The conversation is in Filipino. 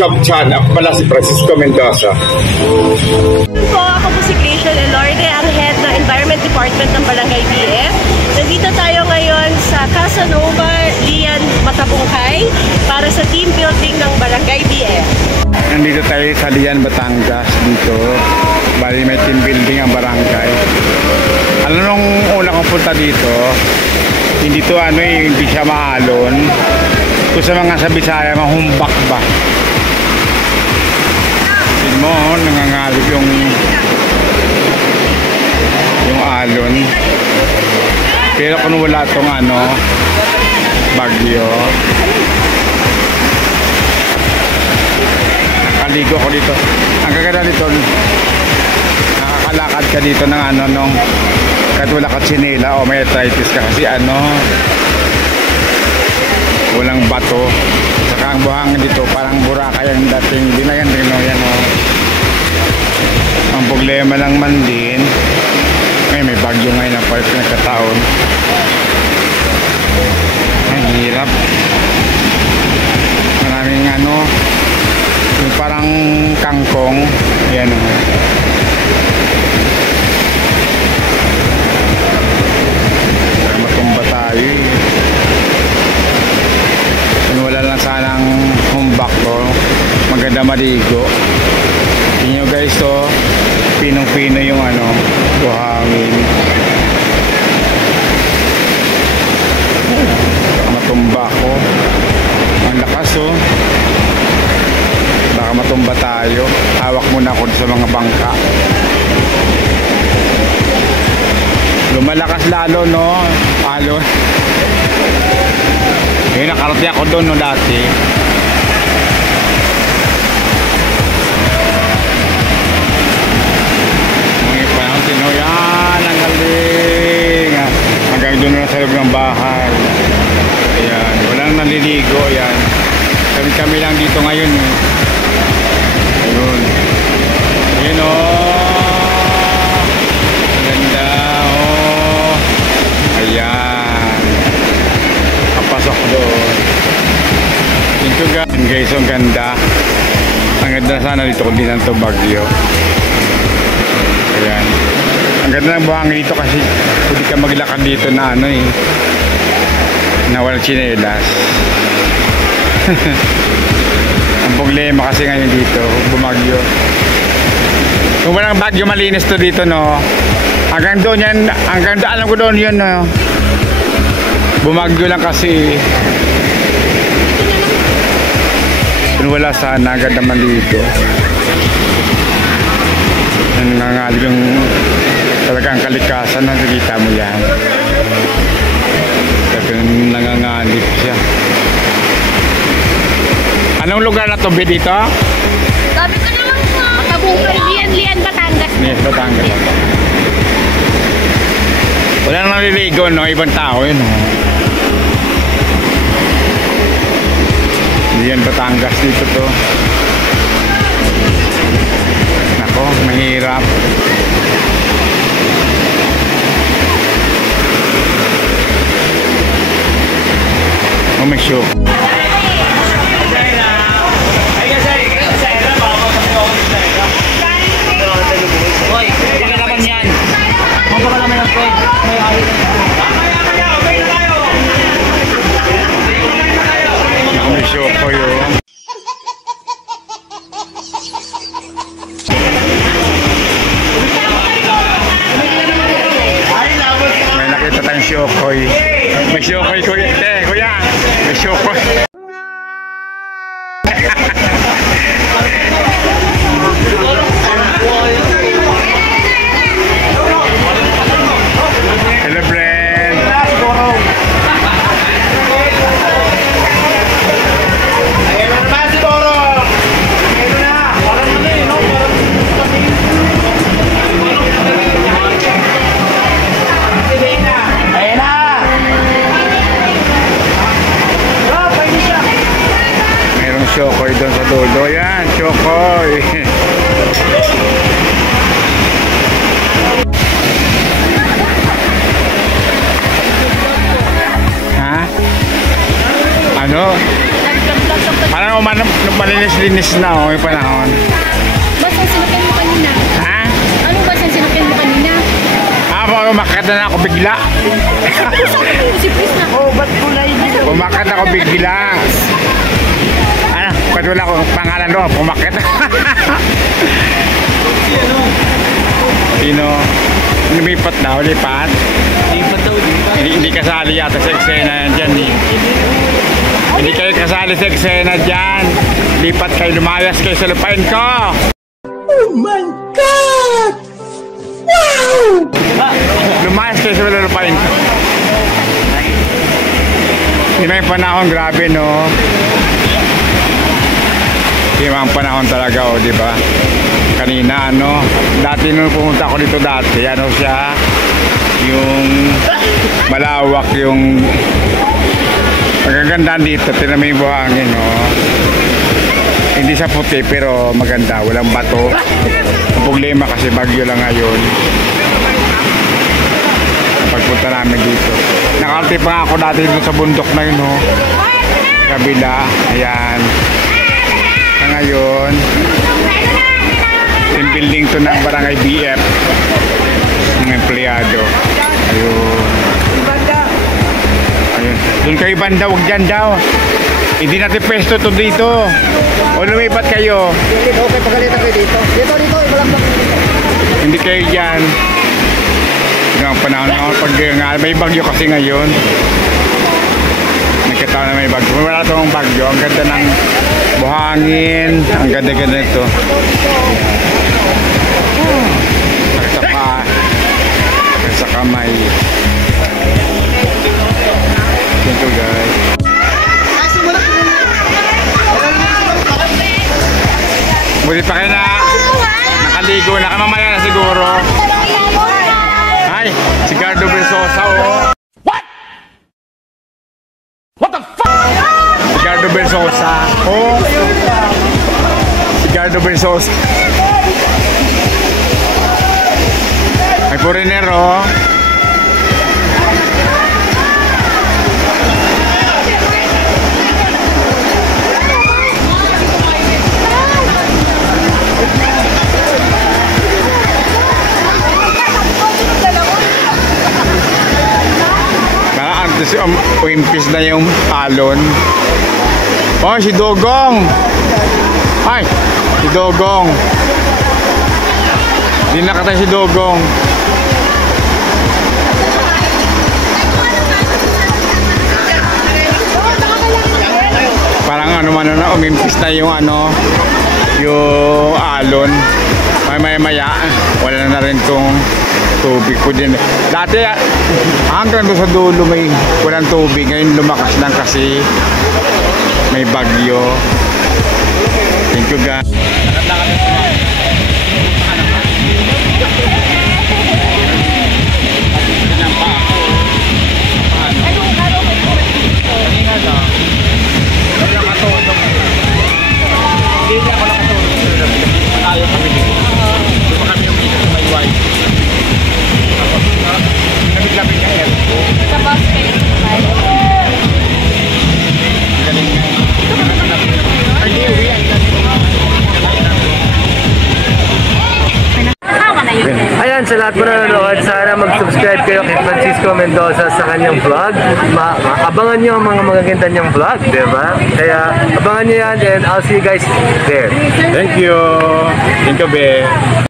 Chop Chan. Ako pala si Francisco Mendoza. Ako po si Gracian Elorde, ang head ng Environment Department ng Barangay BF. Nandito tayo ngayon sa Casanova, Lian, Matabungkay para sa team building ng Barangay BF. Nandito tayo sa Lian, Batangas dito. Bali may team building ang barangay. Alam nung una kong punta dito, hindi to hindi siya maalon. Kung sa mga sa Bisaya, mahumbak ba? Tignan mo, nangangalip yung alon. Pero kung wala tong bagyo, nakaligo ko dito. Ang gaganda dito, nakakalakad ka dito ng kahit wala ka tsinela o may arthritis ka kasi walang bato. Saka ang buhangin dito parang Boracay ang dating. Hindi na yan rin yan. Ang problema lang man din may bagyo ngayon na part nagkataon. Ang hirap. Maraming yung parang kangkong. Yan matumba tayo wala lang sanang humbak ko. Maganda maligo. Tingnan nyo guys pinong-pino yung buhangin. Matumba ko. Ang lakas baka matumba tayo. Hawak muna ako sa mga bangka. Lumalakas lalo alon. Nakarating ako doon dati. Mga panahon yan, ang galing. Hanggang doon na sa loob ng bahay. Ayan, walang naliligo. Ayan, kami lang dito ngayon. Ayun. Ayun ganda ayan, kapasok doon. Ito guys, ang ganda. Ang ganda sana dito kung di lang ito bagyo. Ayan, ang ganda ng buhangin dito kasi pwede ka maglakad dito na na walang tsinelas. Ang problema kasi ngayon dito bumagyo. Kung walang bagyo malinis to dito hanggang doon yan, hanggang doon alam ko doon yun bumagyo lang kasi. Kung wala sana ganda maligo. Nangangalip yung talagang kalikasan, nakikita mo yan. Kasi nangangalip siya. Anong lugar na to dito? Sabi ko naman po, Matabungkay, Lian, Batangas. Yes, Batangas. Wala nang naliligo, ibang tao yun. Lian, Batangas dito to. Nako, mahirap. May show. Shokoy. May shokoy kuya. Kuya. May shokoy. Hello, friend. Ayan na naman si Toro. Ayan na. Parang Chokoy doon sa dulo. Yan, Chokoy. linis-linis na oh, yung panahon. Basta sinakyan mo kanina. Ha? Anong basta sinakyan mo kanina? Umakyat na ako bigla. Si Chris na. Oh, ba't kulay dito? Umakyat ako bigla. Ano? Ba't wala akong pangalan doon? Umakyat. Sino? Lumipat daw, lipat. Hindi kasali yata sa eksena yan dyan. Hindi kayo kasali sa eksena dyan. Lipat kayo, lumayas kayo sa lupain ko. Oh my God! Wow! Lumayas kayo sa lupain ko. Hindi may panahon, grabe no. Hindi may panahon talaga o, di ba? Kanina ano, dati nung pumunta ako dito dati, ano siya, yung malawak yung magaganda dito, tinan mo yung buhangin, no? Hindi siya puti pero maganda, walang bato. Ang problema kasi bagyo lang ngayon. Pagpunta namin dito. Nakarating pa nga ako dati dito sa bundok na yun, no? Kabila, ayan. Sa ngayon, yung building to ng Barangay BF, ng empleyado. Ayun. Ayun. Doon kayo banda, huwag dyan daw. Hindi natin pesto to dito. O lumipat kayo. Dito, okay, pagalitan kayo dito. Dito, walang lang. Hindi kayo dyan. Yung panahon ako, pag may bagyo kasi ngayon. Nagkataon na may bagyo. Wala itong bagyo. Ang ganda ng buhangin. Ang ganda-ganda ito. Sakit sa kamay. Ito guys. Buti pa kayo na nakaligo na. Mamaya na siguro. Ay, si Gardo Versosa oh. What? What the fuck? Si Gardo Versosa. Oh. Si Gardo Versosa. May foreigner oh. Uimpis na yung alon. Oh, si Dogong. Ay, si Dogong. Hindi nakatay si Dogong. Parang ano man na, umimpis na yung ano, yung alon. Maya, wala na rin tong tubig po din. Dati hanggang doon sa dulo may walang tubig. Ngayon lumakas lang kasi may bagyo. Thank you guys. Sa bus kayo Ayan, sa lahat po na nanonood, sana mag-subscribe kayo kay Francisco Mendoza sa kanyang vlog. Abangan nyo ang mga magaganda niyang vlog, diba? Kaya abangan nyo yan and I'll see you guys there. Thank you. Thank you, be.